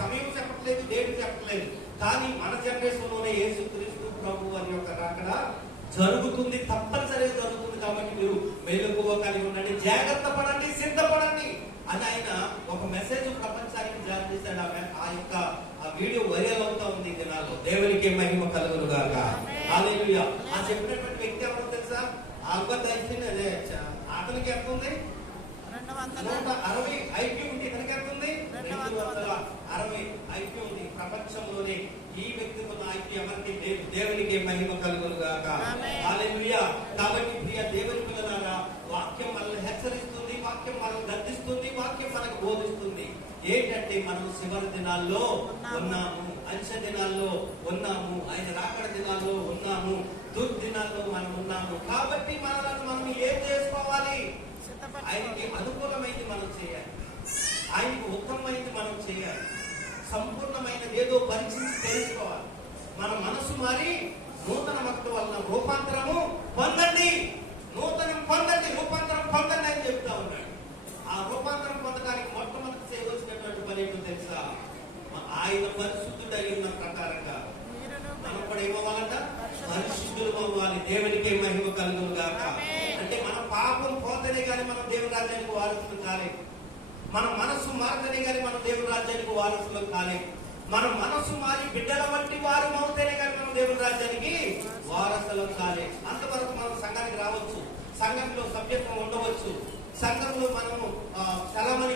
సమయం చెప్పట్లేదు దేవుడు చెప్పట్లేదు. కానీ మన జనరేషన్లోనే లోనే యేసుక్రీస్తు ప్రభు అని ఒక రాకడ జరుగుతుంది తప్పనిసరిగా జరుగుతుంది కాబట్టి మీరు మెలుగువ కలిగి ఉండండి జాగ్రత్త పడండి సిద్ధపడండి అని ఆయన ఒక మెసేజ్ ప్రపంచానికి జారీ చేశాడు. ఆమె ఆ యొక్క ఆ వీడియో వైరల్ అవుతా ఉంది దినాల్లో. దేవునికి మహిమ కలుగును గాక. ఆ చెప్పినటువంటి వ్యక్తి ఎవరో తెలుసా? ఆల్బర్ట్ ఐన్స్టీన్ అదే ఆటలకి ఎంత ఉంది? నూట అరవై ఐక్యూ ఉంది. ఇతనికి ఎంత ఉంది? రెండు రెండు వందల. అరవై ఐక్యూ ఉంది. ప్రపంచంలోనే ఈ వ్యక్తికి ఉన్న ఐక్యూ ఎవరికి లేదు. దేవునికి మహిమ కలుగును గాక కాబట్టి ప్రియ దేవుని పిల్లలారా వాక్యం మనల్ని హెచ్చరిస్తుంది వాక్యం మనల్ని గద్దిస్తుంది వాక్యం మనకు బోధిస్తుంది. ఏంటంటే మనం చివరి దినాల్లో ఉన్నాము. అంచె దినాల్లో ఉన్నాము. ఆయన రాకడ దినాల్లో ఉన్నాము. దుర్దినాల్లో మనం ఉన్నాము. కాబట్టి మనలను మనం ఏం చేసుకోవాలి? ఆయనకి అనుకూలమైంది మనం చేయాలి. ఆయనకి ఉత్తమమైంది మనం చేయాలి. సంపూర్ణమైనది ఏదో పరీక్షించి తెలుసుకోవాలి. మన మనసు మారి నూతన మక్త వలన రూపాంతరము పొందండి. నూతనం పొందండి రూపాంతరం పొందండి అని చెప్తా ఉన్నాడు. ఆ రూపాంతరం పొందడానికి మొట్టమొదటి చేయవలసినటువంటి పని ఏంటో తెలుసా? ఆయన పరిశుద్ధుడై ఉన్న ప్రకారంగా మనం కూడా ఏమవ్వాలంట? పరిశుద్ధులు అవ్వాలి. దేవునికి కానీ మనం దేవుని రాజ్యానికి వారసులు కాలేదు మన మనస్సు మారితేనే కానీ మనం దేవుని రాజ్యానికి వారసులు కాలేదు మన మనస్సు మారి బిడ్డల వంటి వారు అవుతేనే కానీ మనం దేవుని రాజ్యానికి వారసులం కాలేదు అంతవరకు మనం సంఘానికి రావచ్చు. సంఘంలో సభ్యత్వం ఉండవచ్చు. సంఘంలో మనము ఆ,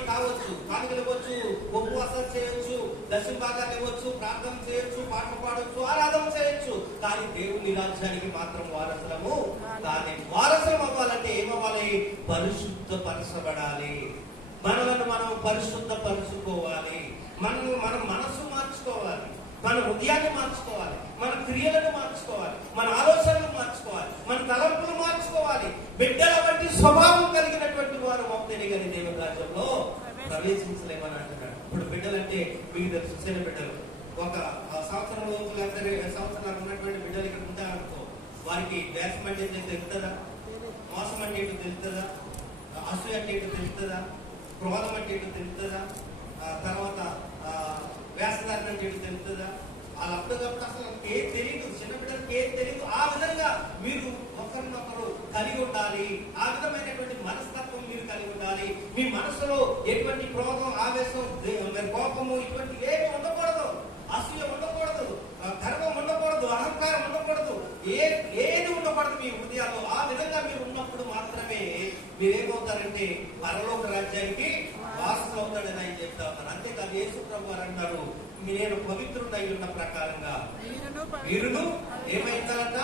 కావచ్చు కానుకలు ఇవ్వచ్చు ఉపవాసం చేయొచ్చు దశమ భాగాలు ఇవ్వచ్చు ప్రార్థన చేయొచ్చు పాటలు పాడొచ్చు ఆరాధన చేయొచ్చు. కానీ దేవుని రాజ్యానికి మాత్రం వారసులము కానీ వారసులం అవ్వాలంటే ఏమవ్వాలి? పరిశుద్ధపరచబడాలి. మనలను మనం పరిశుద్ధపరచుకోవాలి. మనం మన మనసు మార్చుకోవాలి. మన హృదయాన్ని మార్చుకోవాలి మన క్రియలను మార్చుకోవాలి మన ఆలోచనలు మార్చుకోవాలి మన తలంపులు మార్చుకోవాలి. బిడ్డల వంటి స్వభావం కలిగినటువంటి వారు అవుతేనే కానీ దేవుని రాజ్యంలో ప్రవేశించలేమని అంటున్నాడు ఇప్పుడు బిడ్డలంటే మీకు తెలుసు చిన్న బిడ్డలు. ఒక సంవత్సరం లోపు లేకపోతే రెండు సంవత్సరాలు ఉన్నటువంటి బిడ్డలు ఇక్కడ ఉంటారనుకో వారికి వేషం అంటే ఏంటో తెలుస్తుందా మోసం అంటే ఏంటో తెలుస్తుందా అసూయ అంటే ఏంటో తెలుస్తుందా క్రోధం అంటే ఏంటో తెలుస్తుందా తర్వాత ఆ, వేషధారణ అంటే తెలుస్తుందా వాళ్ళు అప్పటికప్పుడు అసలు ఏం తెలియదు చిన్నపిల్లలకి ఏం తెలియదు ఆ విధంగా మీరు ఒకరినొకరు కలిగి ఉండాలి. ఆ విధమైనటువంటి మనస్తత్వం మీరు కలిగి ఉండాలి. మీ మనసులో ఎటువంటి క్రోధం ఆవేశం కోపము ఇటువంటి ఏమి ఉండకూడదు. అసూయ ఉండకూడదు. గర్వం ఉండకూడదు. అహంకారం ఉండకూడదు. ఏ ఏది ఉండకూడదు మీ హృదయాల్లో. ఆ విధంగా మీరేమవుతారంటే పరలోక రాజ్యానికి వారసులు అవుతాడని ఆయన చెప్తా ఉన్నారు అంతేకాదు యేసు ప్రభు వారు అన్నారు నేను పవిత్రుడై ఉన్న ప్రకారంగా వీరును ఏమైందంట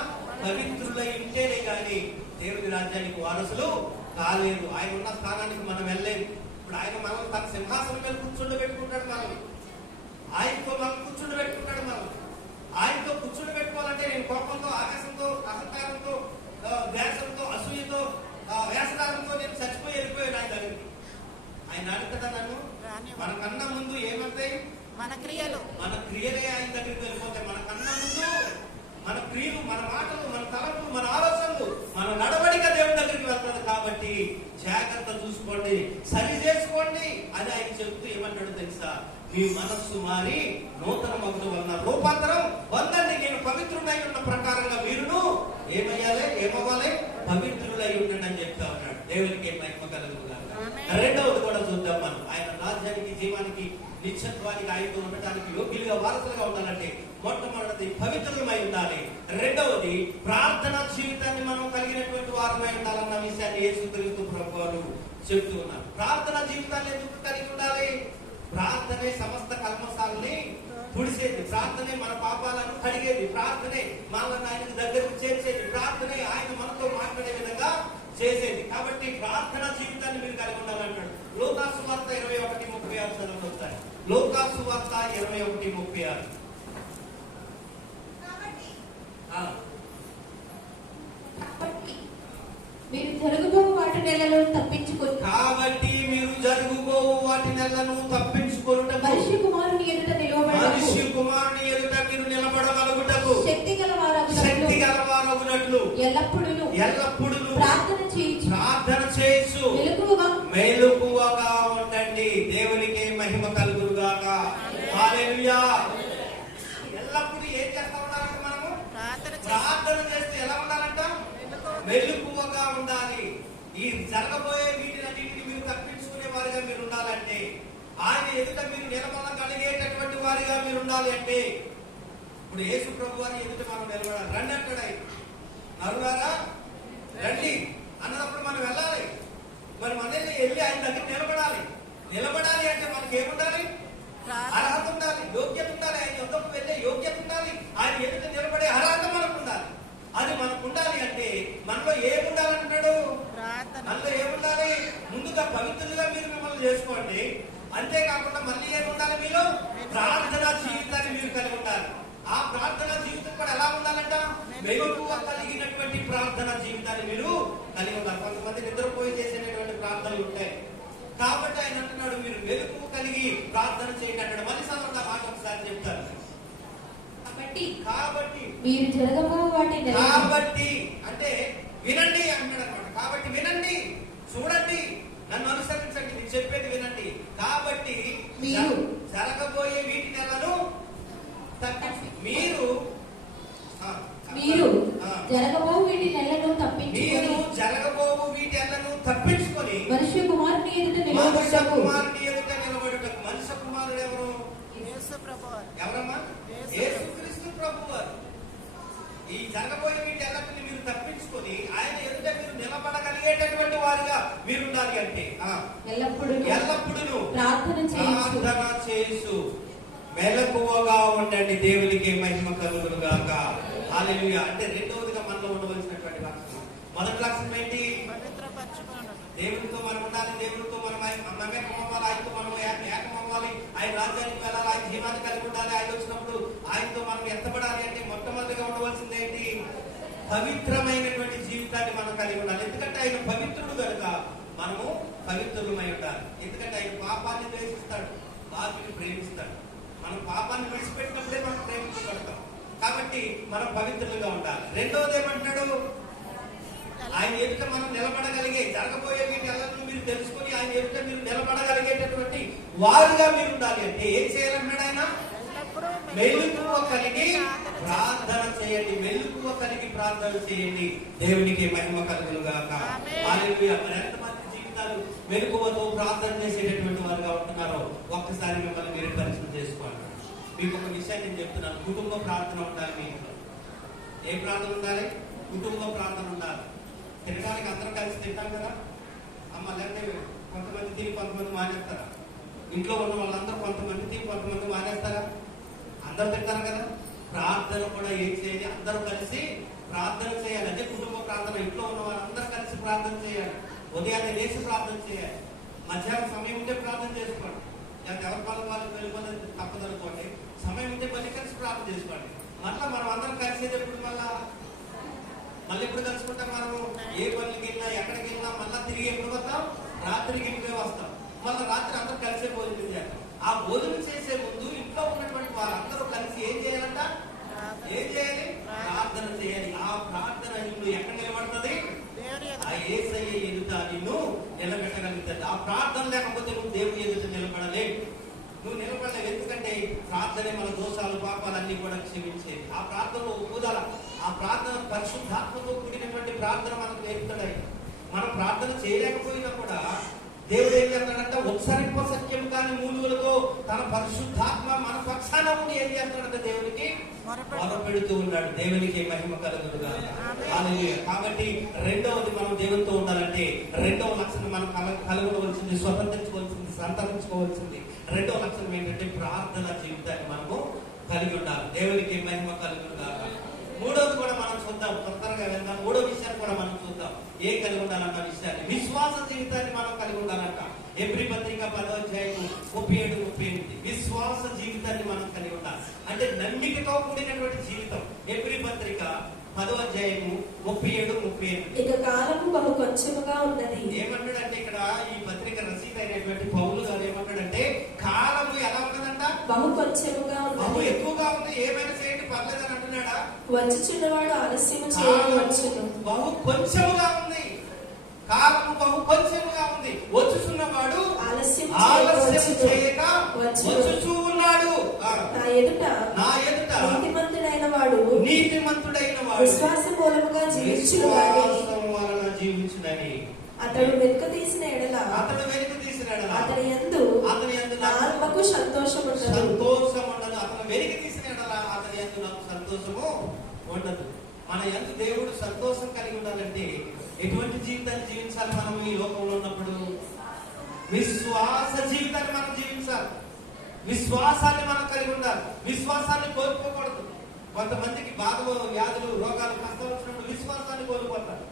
పవిత్రులై ఉంటేనే కానీ దేవుని రాజ్యానికి వారసులు కాలేదు ఆయన ఉన్న స్థానానికి మనం వెళ్ళలేదు ఇప్పుడు ఆయన మనం తన సింహాసనం మీద కూర్చుండబెట్టుకుంటాడు మనం ఆయనతో మనం కూర్చుండబెట్టుకుంటాడు మనం ఆయనతో కూర్చుండబెట్టుకోవాలంటే నేను కోపంతో ఆవేశంతో అహంకారంతో ఆ, ద్వేషంతో అసూయతో ఆ, వేసకారంతో నేను చచ్చిపోయి వెళ్ళిపోయాను ఆయన దగ్గరికి ఆయన అడుగుతా నన్ను మనకన్నా ముందు ఏమవుతాయి మన క్రియలు. మన క్రియలే ఆయన దగ్గరికి వెళ్ళిపోతాయి మన కన్నా ముందు మన క్రియలు మన మాటలు మన తలంపులు మన ఆలోచనలు మన నడవడిక దేవుని దగ్గరికి వెళ్తారు కాబట్టి జాగ్రత్త చూసుకోండి సరి చేసుకోండి అని ఆయన చెప్తూ ఏమంటాడు తెలుసా? మీ మనస్సు మారి నూతన మగుడు వలన రూపాంతరం వందండి నేను పవిత్రుడై ఉన్న ప్రకారంగా మీరును ఏమయ్యాలి ఏమవ్వాలి? పవిత్రుడై ఉండండి అని చెప్తా ఉన్నాడు. దేవునికి మహిమ. రెండవది కూడా చూద్దాం మనం. ఆయన రాజ్యానికి జీవానికి నిత్యత్వానికి ఆయనతో ఉండటానికి యోగ్యులుగా వారసులుగా ఉండాలంటే మొట్టమొదటిది పవిత్రమై ఉండాలి. రెండవది ప్రార్థన జీవితాన్ని మనం కలిగినటువంటి వారమై ఉండాలన్న విషయాన్ని యేసుక్రీస్తు ప్రభు వారు చెప్తూ ఉన్నారు. ప్రార్థన జీవితాన్ని ఎందుకు కలిగి ఉండాలి? ప్రార్థనే సమస్త కల్మసాలని పుడిసేది ప్రార్థనే మన పాపాలను కడిగేది. ప్రార్థనే మనల్ని ఆయనకు దగ్గరకు చేర్చేది. ప్రార్థనే ఆయన మనతో మాట్లాడే విధంగా చేసేది. కాబట్టి ప్రార్థన జీవితాన్ని మీరు కలిగి ఉండాలంటాడు లోకాసు వార్త ఇరవై ఒకటి ముప్పై ఆరు చదవగలుగుతాయి లోకాసు వార్త ఇరవై ఒకటి ముప్పై ఆరు. మీరు జరుగుతూ వాటి నెలలో తప్పించుకొని కాబట్టి మీరు జరుగుకో వాటి నెలను తప్పించుకొనుటకు మనిషి కుమారుని ఎదుట మనిషి కుమారుని ఎదుట మీరు నిలబడగలుగుటకు శక్తి గల శక్తి వారగునట్లు గలవారగునట్లు ఎల్లప్పుడూ ఎల్లప్పుడూ ప్రార్థన చేయించు. ప్రార్థన చేయొచ్చు మెలకువగా మెలకువగా ఉండండి దేవునికి మహిమ కలుగురుగాక హల్లెలూయా ఎల్లప్పుడూ ఏం చేస్తా ఉండాలంటే మనము ప్రార్థన చేస్తే ఎలా ఉండాలంట? మెలకువగా ఉండాలి. ఈ జరగబోయే వీటినన్నింటినీ మీరు తప్పించుకునే వారిగా మీరు ఉండాలంటే ఆయన ఎదుట మీరు నిలబడగలిగేటటువంటి వారిగా మీరు ఉండాలి అంటే ఇప్పుడు యేసు ప్రభు వారి ఎదుట మనం నిలబడాలి. రండి అంటాడు ఆయన రండి. అన్నప్పుడు మనం వెళ్ళాలి. మరి మనల్ని వెళ్ళి ఆయన దగ్గర నిలబడాలి. నిలబడాలి అంటే మనకి ఏముండాలి అర్హత ఉండాలి యోగ్యత ఉండాలి ఆయన యుద్ధకు వెళ్ళే యోగ్యత ఉండాలి ఆయన ఎదుట నిలబడే అర్హత మనకు ఉండాలి. అది మనకు ఉండాలి అంటే మనలో ఏముండాలంటాడు మనలో ఏముండాలి ముందుగా పవిత్రులుగా మీరు మిమ్మల్ని చేసుకోండి. అంతేకాకుండా మళ్ళీ ఏముండాలి మీలో? ప్రార్థన జీవితాన్ని మీరు కలిగి ఉండాలి. ఆ ప్రార్థన జీవితం కూడా ఎలా ఉండాలంట? మెలకువ కలిగినటువంటి ప్రార్థన జీవితాన్ని మీరు కలిగి ఉండాలి. కొంతమంది నిద్రపోయి చేసేటటువంటి ప్రార్థనలు ఉంటాయి. కాబట్టి ఆయన అంటున్నాడు మీరు ప్రార్థన చేయండి అంటాడు మళ్ళీ సంబంధ మాట ఒకసారి చెప్తారు కాబట్టి కాబట్టి మీరు జరగబో వాటి నెలలు కాబట్టి అంటే వినండి అంటాడు అనమాట కాబట్టి వినండి చూడండి నన్ను అనుసరించండి. నేను చెప్పేది వినండి. కాబట్టి మీరు జర- జరగబోయే వీటి నెలను మీరు మీరు జరగబో వీటి నెలను మీరు తప్పించుకొని జరగబోవు వీటి నెలను తప్పించుకొని మనుష్య కుమారుని ఎదుట మనుష్య కుమారుని కుమారుడు ఎవరు ఎవరమ్మా. యేసుక్రీస్తు ప్రభు. వారు ఈ జరగబోయే వీటి ఎల్లటిని మీరు తప్పించుకొని ఆయన ఎదుట మీరు నిలబడగలిగేటటువంటి వారుగా మీరు ఉండాలి అంటే ఎల్లప్పుడూ ఎల్లప్పుడూ ప్రార్థన చేసు మెలకువగా ఉండండి దేవునికి మహిమ కలుగును గాక. అంటే రెండవదిగా మనలో ఉండవలసినటువంటి లక్షణం మొదటి లక్షణం ఏంటి? దేవునితో మనం ఉండాలి దేవునితో మనం ఆయన- మమేకం అవ్వాలి ఆయనతో మనం ఆయన రాజ్యానికి వెళ్ళాలి? ఆయన జీవాన్ని కలిగి ఉండాలి. ఆయన వచ్చినప్పుడు ఆయనతో మనం ఎత్తపడాలి అంటే మొట్టమొదటిగా ఉండవలసింది ఏంటి? పవిత్రమైనటువంటి జీవితాన్ని మనం కలిగి ఉండాలి. ఎందుకంటే ఆయన పవిత్రుడు కనుక మనము పవిత్రులమై ఉండాలి. ఎందుకంటే ఆయన పాపాన్ని ద్వేషిస్తాడు. పాపిని ప్రేమిస్తాడు. మనం పాపాన్ని విడిచిపెట్టినప్పుడే మనం ప్రేమించబడతాం. కాబట్టి మనం పవిత్రులుగా ఉండాలి. రెండోది ఏమంటున్నాడు? ఆయన ఎదుట మనం నిలబడగలిగే జరగబోయే వీటి అల్లరిని మీరు తెలుసుకొని ఆయన ఎదుట మీరు నిలబడగలిగేటటువంటి వారుగా మీరు ఉండాలి అంటే ఏం చేయాలన్నాడు ఆయన మెలుకువ కలిగి ప్రార్థన చేయండి మెలుకువ కలిగి ప్రార్థన చేయండి. దేవునికి మహిమ కలుగును గాక ఎంతమంది జీవితాలు మెలకువతో ప్రార్థన చేసేటటువంటి వారుగా ఉంటున్నారో ఒక్కసారి మిమ్మల్ని మీరు పరిచయం చేసుకోండి. మీకు ఒక విషయాన్ని నేను చెప్తున్నాను. కుటుంబ ప్రార్థన ఉండాలి మీ ఏ ప్రార్థన ఉండాలి? కుటుంబ ప్రార్థన ఉండాలి. తినడానికి అందరం కలిసి తింటాం కదా? అమ్మ లేకపోతే కొంతమంది తిని కొంతమంది మానేస్తారా? ఇంట్లో ఉన్న వాళ్ళందరూ కొంతమంది తిని కొంతమంది మానేస్తారా? అందరూ తింటారు కదా? ప్రార్థన కూడా ఏం చేయాలి? అందరూ కలిసి ప్రార్థన చేయాలి. అదే కుటుంబ ప్రార్థన. ఇంట్లో ఉన్న వాళ్ళందరూ కలిసి ప్రార్థన చేయాలి. ఉదయాన్నే లేచి ప్రార్థన చేయాలి. మధ్యాహ్నం సమయం ఉంటే ప్రార్థన చేసుకోండి. లేకపోతే ఎవరి పాలన వాళ్ళకి వెళ్ళిపోతే తప్పదనుకోండి. సమయం ఉంటే మళ్ళీ కలిసి ప్రార్థన చేసుకోండి. మళ్ళీ మనం అందరం కలిసేటప్పుడు మళ్ళీ మళ్ళీ ఎప్పుడు కలుసుకుంటాం మనము? ఏ పనులకి వెళ్ళినా ఎక్కడికి వెళ్ళినా మళ్ళీ తిరిగి ఎప్పుడు వస్తాం? రాత్రికి ఇంటికే వస్తాం. మళ్ళీ రాత్రి అందరూ కలిసే భోజనం చేస్తాం ఆ భోజనం చేసే ముందు ఇంట్లో ఉన్నటువంటి వారందరూ కలిసి ఏం చేయాలంట? ఏం చేయాలి? ప్రార్థన చేయాలి. ఆ ప్రార్థన నిన్ను ఎక్కడ నిలబడుతుంది? ఆ ఏసయ్య ఎదుట నిన్ను నిలబెట్టగలుగుతుంది. ఆ ప్రార్థన లేకపోతే నువ్వు దేవుని ఎదుట నిలబడలేవు. నువ్వు నిలబడలేవు. ఎందుకంటే ప్రార్థనే మన దోషాలు పాపాలన్నీ కూడా క్షమించేది ఆ ప్రార్థనలో ఒప్పుదల ఆ ప్రార్థన పరిశుద్ధాత్మతో కూడినటువంటి ప్రార్థన మనకు నేర్పుతాడు ఆయన. మనం ప్రార్థన చేయలేకపోయినా కూడా దేవుడు ఏం చేస్తాడంటే ఉత్సరింప సత్యం కాని మూలుగులతో తన పరిశుద్ధాత్మ మన పక్షాన ఉండి ఏం చేస్తాడంటే దేవునికి. మొరపెడుతూ ఉన్నాడు దేవునికి మహిమ. హల్లెలూయా. కాబట్టి రెండవది మనం దేవునితో ఉండాలంటే రెండవ లక్షణం మనం కల కలగవలసింది స్వతంత్రించుకోవాల్సింది సంతరించుకోవాల్సింది రెండవ లక్షణం ఏంటంటే ప్రార్థన జీవితాన్ని మనము కలిగి ఉండాలి దేవునికి మహిమ కలుగునుగా మూడవది కూడా మనం చూద్దాం తొందరగా వెళ్దాం. మూడో విషయాన్ని కూడా మనం చూద్దాం. ఏం కలిగి ఉండాలన్న విషయాన్ని? విశ్వాస జీవితాన్ని మనం కలిగి ఉండాలంట. ఎబ్రి పత్రిక పదో అధ్యాయము ముప్పై ఏడు ముప్పై ఎనిమిది. విశ్వాస జీవితాన్ని మనం కలిగి ఉండాలి. అంటే నమ్మికతో కూడినటువంటి జీవితం. ఎబ్రి పత్రిక పదో అధ్యాయము ముప్పై ఏడు ముప్పై ఎనిమిది. ఇక కాలము బహు కొంచెముగా ఉన్నది. ఏమంటాడంటే ఇక్కడ ఈ పత్రిక రసీదు అయినటువంటి పౌలు గారు ఏమంటాడంటే కాలము ఎలా ఉన్నదంట? బహు కొంచెముగా బహు ఎక్కువగా ఉంది ఏమైనా చేయండి పర్లేదని అంటున్నాడా వచ్చుచున్నవాడు ఆలస్యము చేయవచ్చును. బహు కొంచెముగా ఉంది. కాలము బహు కొంచెముగా ఉంది. వచ్చుచున్నవాడు ఆలస్యం. చేయక. వచ్చుచూ ఉన్నాడు. నా ఎదుట నా ఎదుట నీతిమంతుడైన వాడు నీతిమంతుడైన వాడు విశ్వాస మూలముగా జీవించును వలన జీవించునని అతడు వెనుక తీసిన ఎడల అతడు వెనుక తీసినాడు అతని యందు అతని యందు ఆత్మకు సంతోషం సంతోషం ఉండదు అతను వెలికి తీసిన ఎడల అతని యందు నాకు సంతోషము ఉండదు. మన ఎంత దేవుడు సంతోషం కలిగి ఉండాలంటే ఎటువంటి జీవితాన్ని జీవించాలి మనం ఈ లోకంలో ఉన్నప్పుడు? విశ్వాస జీవితాన్ని మనం జీవించాలి. విశ్వాసాన్ని మనం కలిగి ఉండాలి. విశ్వాసాన్ని కోల్పోకూడదు. కొంతమందికి బాధలు వ్యాధులు రోగాలు కష్టాలు వచ్చినప్పుడు విశ్వాసాన్ని కోల్పోతారు.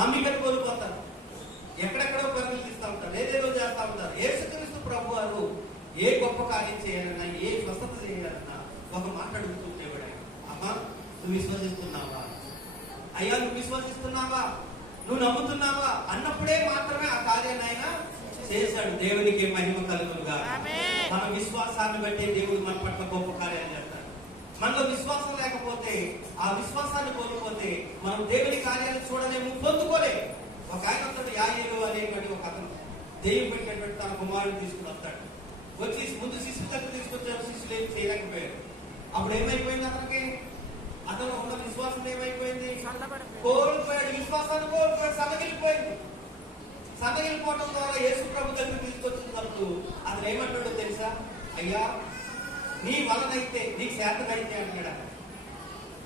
నమ్మికను కోల్పోతారు. ఎక్కడెక్కడో పరుగులు తీస్తూ ఉంటారు. ఏదేదో చేస్తూ ఉంటారు. ఏసుక్రీస్తు ప్రభు వారు ఏ గొప్ప కార్యం చేయాలన్నా ఏ స్వస్థత చేయాలన్నా ఒక మాట అడుగుతూ దేవుడు ఆయన. అమ్మా నువ్వు విశ్వసిస్తున్నావా? అయ్యా నువ్వు విశ్వసిస్తున్నావా? నువ్వు నమ్ముతున్నావా? అన్నప్పుడే మాత్రమే ఆ కార్యాన్ని ఆయన చేశాడు. దేవునికి మహిమ కలుగునుగా. మన విశ్వాసాన్ని బట్టి దేవుడు మన పట్ల గొప్ప కార్యాలు చేస్తాడు. మనలో విశ్వాసం లేకపోతే ఆ విశ్వాసాన్ని కోల్పోతే మనం దేవుని కార్యాలు చూడలేము పొందుకోలేము. ఒక ఆయన అతడు యాయేలు అనేటువంటి ఒక అతను దెయ్యం పెట్టినటువంటి తన కుమారుని తీసుకుని వస్తాడు. వచ్చి ముందు శిష్యుల దగ్గర తీసుకొచ్చారు. శిష్యులు ఏం చేయలేకపోయారు. అప్పుడు ఏమైపోయింది అతనికి? అతను ఉన్న విశ్వాసం ఏమైపోయింది. కోల్పోయాడు. విశ్వాసాన్ని కోల్పోయాడు. సన్నగిలిపోయింది సన్నగిలిపోవడం ద్వారా యేసు ప్రభు దగ్గర తీసుకొచ్చినప్పుడు అతను ఏమంటాడో తెలుసా? అయ్యా నీ వలనైతే నీకు శాతనైతే అంటాడు.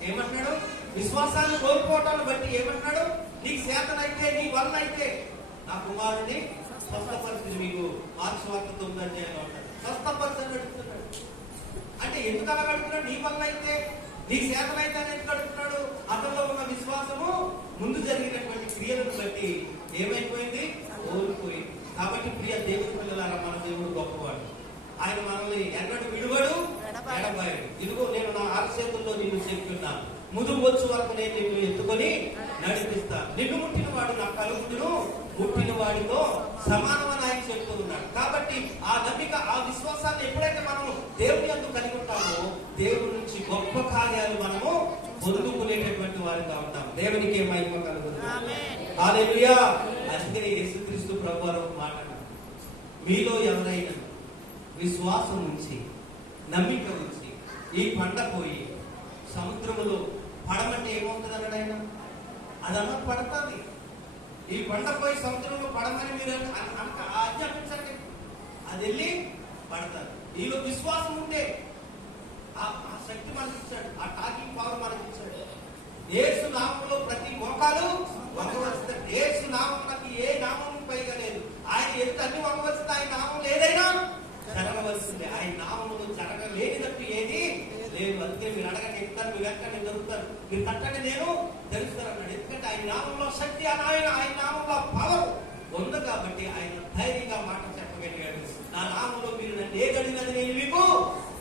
ఏమంటున్నాడు? విశ్వాసాన్ని కోల్పోవటాన్ని బట్టి ఏమంటున్నాడు? నీకు శాతనైతే నీ వలన అయితే నా కుమారుని స్వస్థపరిచింది మీకు. మార్క్స్ వార్త తొమ్మిది ఉంటాడు స్వస్థపరిచని అడుగుతున్నాడు అంటే ఎందుకు అలా అడుగుతున్నాడు నీ వల్ల అయితే నీ శాతనైతే అని ఎందుకు అడుగుతున్నాడు అతనిలో ఉన్న విశ్వాసము ముందు జరిగినటువంటి క్రియలను బట్టి ఏమైపోయింది? ఓడిపోయింది కాబట్టి ప్రియ దేవుని పిల్లలారా మన దేవుడు గొప్పవాడు. ఆయన మనల్ని ఎన్నడు విడువడు ఎడబాయడు. ఇదిగో నేను నా ఆరుచేతుల్లో నిన్ను చెప్తున్నాను. ముదుగు వచ్చు వరకు నేను నిన్ను ఎత్తుకొని నడిపిస్తాను. నిన్ను ముట్టిన వాడు నా కలుగుడును ముట్టిన వాడితో సమానమని ఆయన చెప్తూ ఉన్నాడు కాబట్టి ఆ నమ్మిక ఆ విశ్వాసాన్ని ఎప్పుడైతే మనం దేవుని యందు కలిగి ఉంటామో దేవుడి నుంచి గొప్ప కార్యాలు మనము పొందుకునేటటువంటి వారిగా ఉంటాం. దేవునికి ఏ మహిమ కలుగుతుంది అందుకని యేసుక్రీస్తు ప్రభు వారు మాట అన్నారు. మీలో ఎవరైనా విశ్వాసం ఉంచి నమ్మిక ఉంచి ఈ పంట పోయి సముద్రములో పడమంటే ఏమవుతుంది అన్నాడు ఆయన అదన్నా పడుతుంది. ఈ పంట పోయి సముద్రంలో పడమని మీరు అన- అనక ఆజ్ఞాపించండి అది వెళ్ళి పడతారు. నీలో విశ్వాసం ఉంటే ఆ శక్తి మనకి ఇచ్చాడు ఆ టాకింగ్ పవర్ మనకి ఇచ్చాడు. యేసు నామంలో ప్రతి మోకాలు వంగవలసింది నామం నామమునకు ఏ నామం పైగా లేదు. ఆయన ఎంత అన్ని వంగవలసింది ఆయన నామం ఏదైనా జరగవలసిందే. ఆయన నామములు జరగలేనిదట్టు ఏది మీరు అడగండి ఎక్కుతారు మీరు ఎక్కండి దొరుకుతారు. మీరు కట్టండి నేను తెలుస్తాను అన్నాడు. ఎందుకంటే ఆయన నామంలో శక్తి అని ఆయన ఆయన నామంలో పవర్ ఉంది కాబట్టి ఆయన ధైర్యంగా మాట చెప్పగలిగాడు. నా నామంలో మీరు నన్ను ఏ గడిగినది నేను మీకు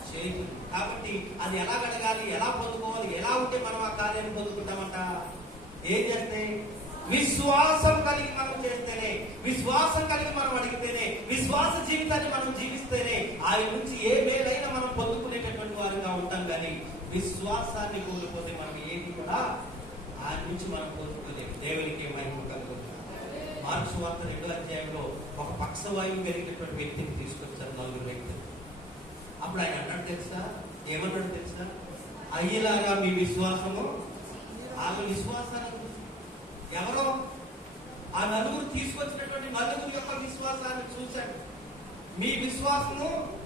చేయదు కాబట్టి అది ఎలా గడగాలి ఎలా పొందుకోవాలి ఎలా ఉంటే మనం ఆ కార్యాన్ని పొందుకుంటామంట? ఏం చేస్తే? విశ్వాసం కలిగి మనం చేస్తేనే విశ్వాసం కలిగి మనం అడిగితేనే విశ్వాస జీవితాన్ని మనం జీవిస్తేనే ఆయన నుంచి ఏ మేలైనా మనం పొందుకునేటటువంటి విశ్వాసాన్ని కోల్పోతే మనం ఏది కూడా ఆ నుంచి మనం కోల్పోలేము. దేవునికి మహిమ కలుగుతుంది. మార్క్స్ వార్త రెండో అధ్యాయంలో ఒక పక్షవాయువు కలిగినటువంటి వ్యక్తిని తీసుకొచ్చారు నలుగురు వ్యక్తులు. అప్పుడు ఆయన అన్నాడు తెలుసా? ఏమన్నాడు తెలుసా? అయ్యేలాగా మీ విశ్వాసము ఆమె విశ్వాసాన్ని ఎవరో ఆ నలుగురు తీసుకొచ్చినటువంటి నలుగురు యొక్క విశ్వాసాన్ని చూశాడు. మీ విశ్వాసము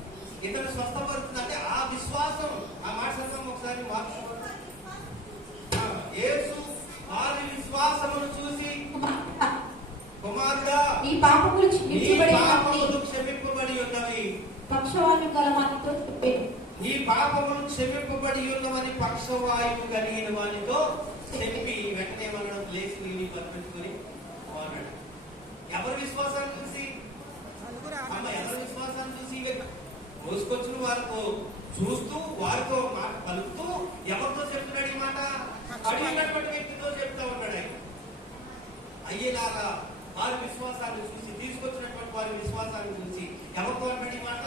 ఇతను స్వస్థపడుతుంది అంటే ఆ విశ్వాసం ఆ మాట చదువుతాం ఒకసారి యేసు వారి విశ్వాసమును చూసి కుమారుడా పాపములు పాపములు క్షమింపబడి ఉన్నవి. గల నీ పాపములు క్షమింపబడి ఉన్నవని పక్షవాయువు కలిగిన వానితో చెప్పి వెంటనే మనం లేచి నీళ్ళు పనిపెట్టుకుని అన్నాడు ఎవరి విశ్వాసాన్ని చూసి? అమ్మ ఎవరి విశ్వాసాన్ని చూసి? మోసుకొచ్చిన వారితో. చూస్తూ వారితో మాట పలుకుతూ ఎవరితో చెప్తున్నాడు ఈ మాట? అడిగినటువంటి వ్యక్తితో చెప్తా ఉన్నాడు ఆయన. అయ్యేలాగా వారి విశ్వాసాన్ని చూసి తీసుకొచ్చినటువంటి వారి విశ్వాసాన్ని చూసి ఎవరితో అన్నాడు ఈ మాట?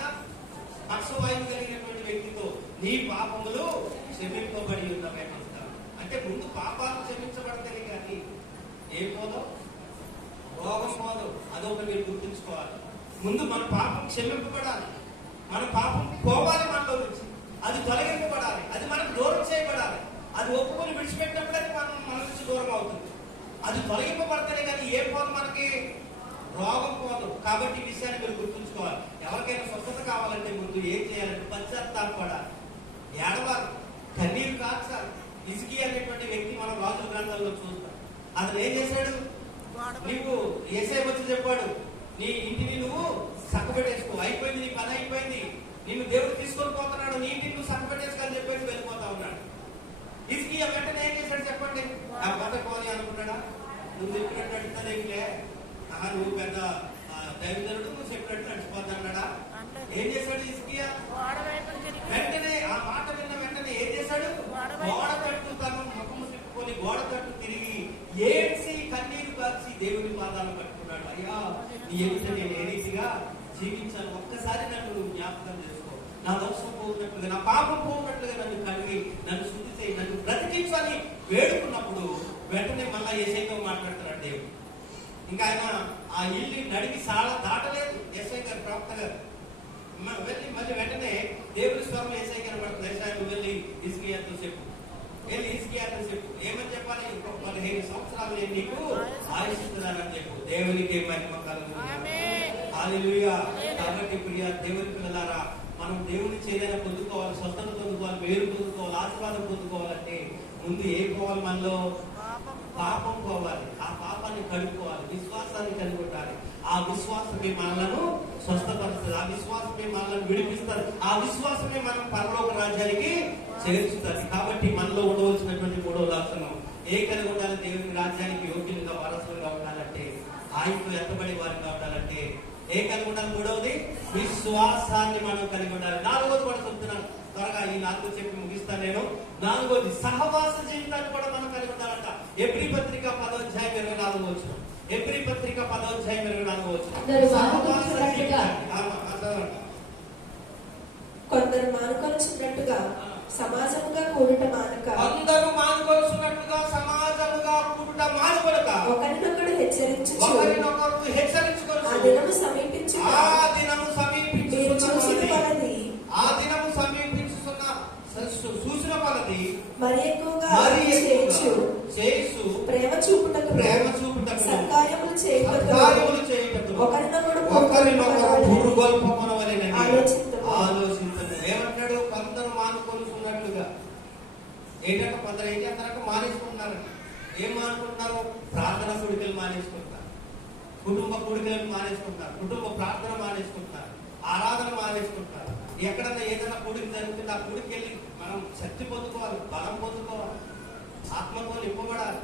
పక్షవాయువు కలిగినటువంటి వ్యక్తితో. నీ పాపములు క్షమింపబడి ఉన్నవే అంటారు. అంటే ముందు పాపాలు క్షమించబడతాయి కానీ ఏం పోదో రోగం పోదు అదొకటి మీరు గుర్తుంచుకోవాలి. ముందు మన పాపం క్షమింపబడాలి. మన పాపం పోవాలి మనలో నుంచి. అది తొలగింపబడాలి. అది మనకు దూరం చేయబడాలి. అది ఒప్పుకొని విడిచిపెట్టినప్పుడు అది మనం మన నుంచి దూరం అవుతుంది. అది తొలగింపబడతానే కానీ ఏ పోదు మనకి? రోగం పోదు. కాబట్టి ఈ విషయాన్ని మీరు గుర్తుంచుకోవాలి. ఎవరికైనా స్వస్థత కావాలంటే ముందు ఏం చేయాలంటే పశ్చాత్తాపడాలి ఏడవాలి. కన్నీరు కాచాలి ఇసుకి అనేటువంటి వ్యక్తి మనం రాజుల గ్రంథంలో చూస్తాం అతను ఏం చేశాడు? నీకు ఏసై వచ్చి చెప్పాడు నీ ఇంటిని నువ్వు చక్కబెట్టేసుకో అయిపోయింది నీ పని అయిపోయింది. నిన్ను దేవుడు తీసుకొని పోతున్నాడు. నీ చక్కబెట్టేసుకో అని చెప్పేసి వెళ్ళిపోతా ఉన్నాడు. ఇసుకి వెంటనే ఏం చేశాడు చెప్పండి? ఆ కొత్త పోని అనుకున్నాడా? నువ్వు చెప్పినట్టు అడుగుతాదేమిలే ఆహా నువ్వు పెద్ద దైవజనుడు నువ్వు చెప్పినట్టు నడిచిపోతా అన్నాడా అంటే ఏం చేశాడు తిరిగి వెంటనే ఆ మాట విన్న వెంటనే ఏం చేశాడు? గోడ తట్టు తను ముఖము తిప్పుకొని గోడ తట్టు తిరిగి ఏడ్చి కన్నీరు కాచి దేవుని పాదాలు పట్టుకున్నాడు. అయ్యా నీ ఎదుట నేను ఏ రీతిగా జీవించాను ఒక్కసారి నన్ను నువ్వు జ్ఞాపకం చేసుకో. నా దోషం పోతున్నట్లుగా నా పాపం పోతున్నట్లుగా నన్ను కడిగి నన్ను శుద్ధి చేయి నన్ను బ్రతికించని వేడుకున్నప్పుడు వెంటనే మళ్ళా ఏసైతో మాట్లాడుతున్నాడు దేవుడు. ఇంకా ఆయన ఆ ఇల్లు నడిగి చాలా దాటలేదు. ఎస్ఐ గారు ప్రవక్త గారు. వెళ్ళి మళ్ళీ వెంటనే దేవుని స్వరం ఏసై గారు పడుతుంది. నువ్వు వెళ్ళి ఇసుకియాతో చెప్పు. వెళ్ళి ఇసుకియాతో చెప్పు. ఏమని చెప్పాలి? ఇంకొక పదిహేను సంవత్సరాలు నేను నీకు ఆయుషిస్తున్నానని చెప్పు. దేవునికి మహిమ మొక్కలు ఆమేన్. కాబట్టి ప్రియ దేవుని పిల్లలారా మనం దేవుని చేదైనా పొందుకోవాలి స్వస్థత పొందుకోవాలి మేలు పొందుకోవాలి ఆశీర్వాదం పొందుకోవాలంటే ముందు ఏ పోవాలి మనలో? పాపం పోవాలి. ఆ పాపాన్ని కడుక్కోవాలి విశ్వాసాన్ని కనుగొట్టాలి ఆ విశ్వాసమే మనలను స్వస్థపరుస్తుంది. ఆ విశ్వాసమే మనల్ని విడిపిస్తారు ఆ విశ్వాసమే మనం పరలోక రాజ్యానికి చేర్చుతుంది కాబట్టి మనలో ఉండవలసినటువంటి మూడో లక్షణం ఏ కలిగి ఉండాలి దేవుని రాజ్యానికి యోగ్యులుగా వారసులుగా ఉండాలంటే ఆయనకు ఎత్తబడి వారిగా ఉండాలంటే ఏ కలిగి ఉండాలి మూడవది విశ్వాసాన్ని మనం కలిగి ఉండాలి. నాలుగోది కూడా చెప్తున్నాను. త్వరగా ఈ నాలుగో చెప్పి ముగిస్తాను నేను. నాలుగోది సహవాస జీవితాన్ని కూడా మనం కలిగి ఉండాలంట. ఎబ్రి పత్రిక పదోధ్యాయం ఇరవై నాలుగు వచ్చిన ఎబ్రి పత్రిక పదోధ్యాయం ఇరవై నాలుగు వచ్చిన సహవాస. కొందరు మానుకొనుచున్నట్టుగా సమాజముగా కూడుట మానక. అందరూ మానుకోవాల్సినట్టుగా సమాజముగా కూడుట హెచ్చరించుచు. ఒకరినొకరు హెచ్చరించుకొని దినము సమీపించు ఆ దినము మీరు చూసిన సమీపించుతున్నది కొలది ఆ దినము సమీపించుతున్న స- చూసిన కొలది మరి ఎక్కువగా మరి చేయొచ్చు చేసు ప్రేమ చూపుటకు ప్రేమ చూపుటకు సత్కార్యములు చేయుటకు సత్కార్యములు చేయుటకు ఒకరినొకడు ఒకరినొకరు పురుగొల్పమనవలెనని ఆలోచింతుము. ఆలోచించదు ఏమంటాడు? కొందరు ఏంటంటే కొందరు ఏం చేస్తారంటే మానేసుకుంటున్నారు ఏం మానుకుంటున్నారు? ప్రార్థన కూడికలు మానేసుకుంటున్నారు. కుటుంబ కూడికలను మానేసుకుంటున్నారు కుటుంబ ప్రార్థన మానేసుకుంటున్నారు ఆరాధన మానేసుకుంటున్నారు ఎక్కడన్నా ఏదైనా కూడిక జరుగుతుంటే ఆ కూడికి వెళ్ళి మనం శక్తి పొందుకోవాలి బలం పొందుకోవాలి ఆత్మతో నింపబడాలి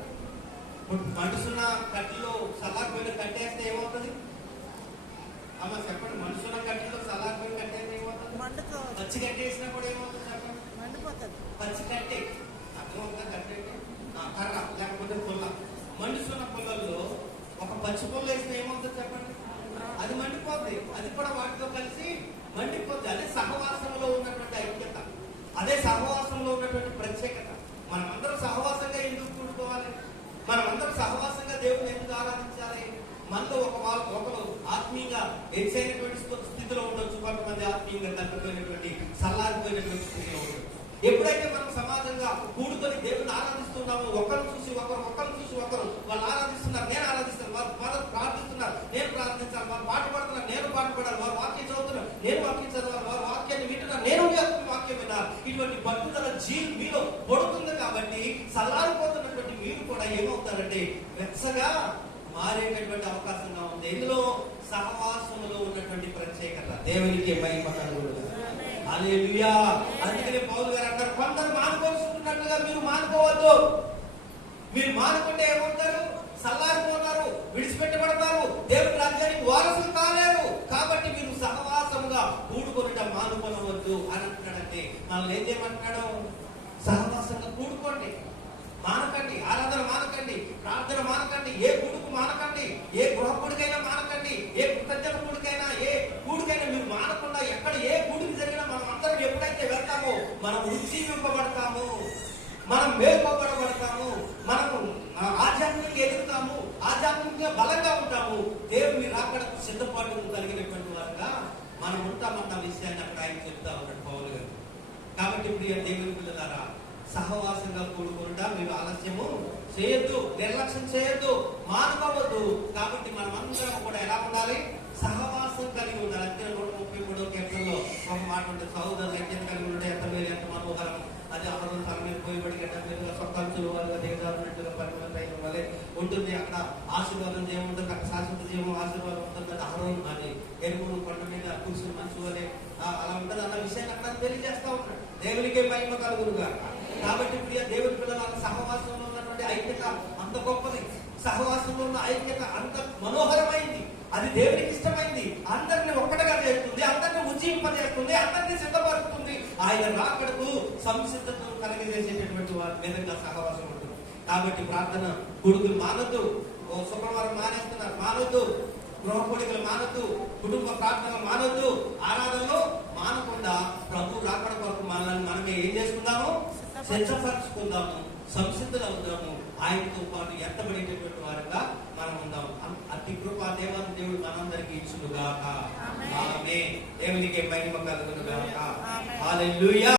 ఇప్పుడు మనుషున్న కట్టిలో సల్లారిపోయిన కట్టేస్తే ఏమవుతుంది? అమ్మ చెప్పండి మనుషున్న కట్టిలో సల్లారిపోయిన కట్టేస్తే ఏమవుతుంది? పచ్చి కట్టేసినా కూడా ఏమవుతుంది చెప్పండి? పచ్చి కట్టే అర్థమవుతుందా కట్టే కర్ర లేకపోతే పుల్ల మండుతున్న పుల్లల్లో ఒక పచ్చి పుల్ల వేస్తే ఏమవుతుంది చెప్పండి? అది మండిపోద్ది. అది కూడా వాటితో కలిసి మండిపోద్ది. అదే సహవాసంలో ఉన్నటువంటి ఐక్యత. అదే సహవాసంలో ఉన్నటువంటి ప్రత్యేకత. మనమందరం సహవాసంగా ఎందుకు కూడుకోవాలి? మనమందరం సహవాసంగా దేవుని ఎందుకు ఆరాధించాలి? మనలో ఒక వాళ్ళు ఒకరు ఆత్మీయంగా ఎచ్చైనటువంటి స్థితిలో ఉండొచ్చు. కొంతమంది ఆత్మీయంగా తగ్గిపోయినటువంటి సల్లారిపోయినటువంటి స్థితిలో ఉండొచ్చు. ఎప్పుడైతే మనం సమాజంగా కూడుకొని దేవుని ఆరాధిస్తున్నామో ఒకరు చూసి ఒకరు ఒకరు చూసి ఒకరు వాళ్ళు ఆరాధిస్తున్నారు నేను ఆరాధిస్తాను వారు వారు ప్రార్థిస్తున్నారు నేను ప్రార్థిస్తాను వారు పాట పడుతున్నారు నేను పాట పడాలి వారు వాక్యం చదువుతున్నారు నేను వాక్యం చదవాలి వారు వాక్యాన్ని వింటున్నారు నేను వాక్యం విన్నారు ఇటువంటి పట్టుదల జీల్ మీలో పడుతుంది కాబట్టి సలారిపోతున్నటువంటి మీరు కూడా ఏమవుతారంటే వెచ్చగా మారేటటువంటి అవకాశంగా ఉంది. ఇందులో సహవాసములో ఉన్నటువంటి ప్రత్యేకత దేవునికి మహిమ కలుగుతుంది అందుకనే పౌలు గారు అంటారు కొందరు మానుకోవాల్సుకున్నట్లుగా మీరు మానుకోవద్దు. మీరు మానుకుంటే ఏమవుతారు? సల్లారిపోతారు విడిచిపెట్టబడతారు. దేవుని రాజ్యానికి వారసులు కాలేరు. కాబట్టి మీరు సహవాసముగా కూడుకొనిట మానుకొనవద్దు అని అంటున్నాడంటే మనల్ని ఏం చేయమంటున్నాడు? సహవాసంగా కూడుకోండి. మానకండి. ఆరాధన మానకండి. ప్రార్థన మానకండి. ఏ కూడుకు మానకండి. ఏ గృహకుడికైనా మానకండి. ఏ కృతజ్ఞత కూడికైనా ఏ కూడికైనా మీరు మానకుండా ఎక్కడ ఏ కూడికి జరిగినా మనం ఎక్కడికైతే వెళ్తామో. మనం ఉజ్జీవింపబడతాము మనం మేల్కొబడబడతాము మనము ఆ, ఆధ్యాత్మికంగా ఎదుగుతాము. ఆధ్యాత్మికంగా బలంగా ఉంటాము. దేవుని రాకడకు సిద్ధపాటు కలిగినటువంటి వారుగా మనం ఉంటామన్న విషయాన్ని అక్కడ ఆయన చెప్తా ఉన్నాడు పౌలు గారు. కాబట్టి ప్రియ దేవుని పిల్లలారా సహవాసంగా కూడుకుంటా మీరు ఆలస్యము చేయొద్దు నిర్లక్ష్యం చేయొద్దు మానుకోవద్దు. కాబట్టి మనం అందరం కూడా ఎలా ఉండాలి? సహవాసం కలిగి ఉండాలి. అంతే నూట ముప్పై మూడో కీర్తనలో ఒక మాట ఉంటుంది సహోదరులు ఐక్యత కలిగి ఉంటే ఎంత మీరు ఎంత మనోహరం. అది అమరం తల మీద పోయబడి గడ్డ వారుగా సొక్కంచులు వాళ్ళుగా దిగజారున్నట్టుగా పరిమళ తైలం ఉంటుంది. అక్కడ ఆశీర్వాదం ఏముంటుంది అక్కడ శాశ్వత జీవం ఆశీర్వాదం ఉంటుంది. అది అహరం అది ఎరువులు కొండ మీద కూర్చుని మంచు వలే అలా ఉంటుంది. అన్న విషయాన్ని అక్కడ తెలియజేస్తా ఉన్నాడు. దేవునికే మహిమ కలుగురుగా కాబట్టి ప్రియ దేవుని పిల్లలు అలా సహవాసంలో ఉన్నటువంటి ఐక్యత అంత గొప్పది. సహవాసంలో ఉన్న ఐక్యత అంత మనోహరమైంది. అది దేవునికి ఇష్టమైంది. అందరిని ఒక్కటిగా చేస్తుంది అందరిని ఉజ్జీంపజేస్తుంది అందరిని సిద్ధపరుస్తుంది. ఆయన రాకడకు సంసిద్ధతను కలిగజేసేటటువంటి వారి విధంగా సహవాసం ఉంటుంది. కాబట్టి ప్రార్థన కొడుకులు మానద్దు. శుక్రవారం మానేస్తున్నారు మానొద్దు. గృహ కోడికలు మానొద్దు. కుటుంబ ప్రార్థనలు మానొద్దు. ఆరాధనలు మానకుండా ప్రభు రాకడ కొరకు మనల్ని మనమే ఏం చేసుకుందాము? సిద్ధపరచుకుందాము సంసిద్ధులు అవుదాము ఆయనతో పాటు ఎత్తబడేటటువంటి వారుగా మనం ఉందాం. అతి కృపా దేవాన్ని దేవుడు మనందరికీ ఆమేన్. ఆమె దేవునికి మహిమ. హల్లెలూయా.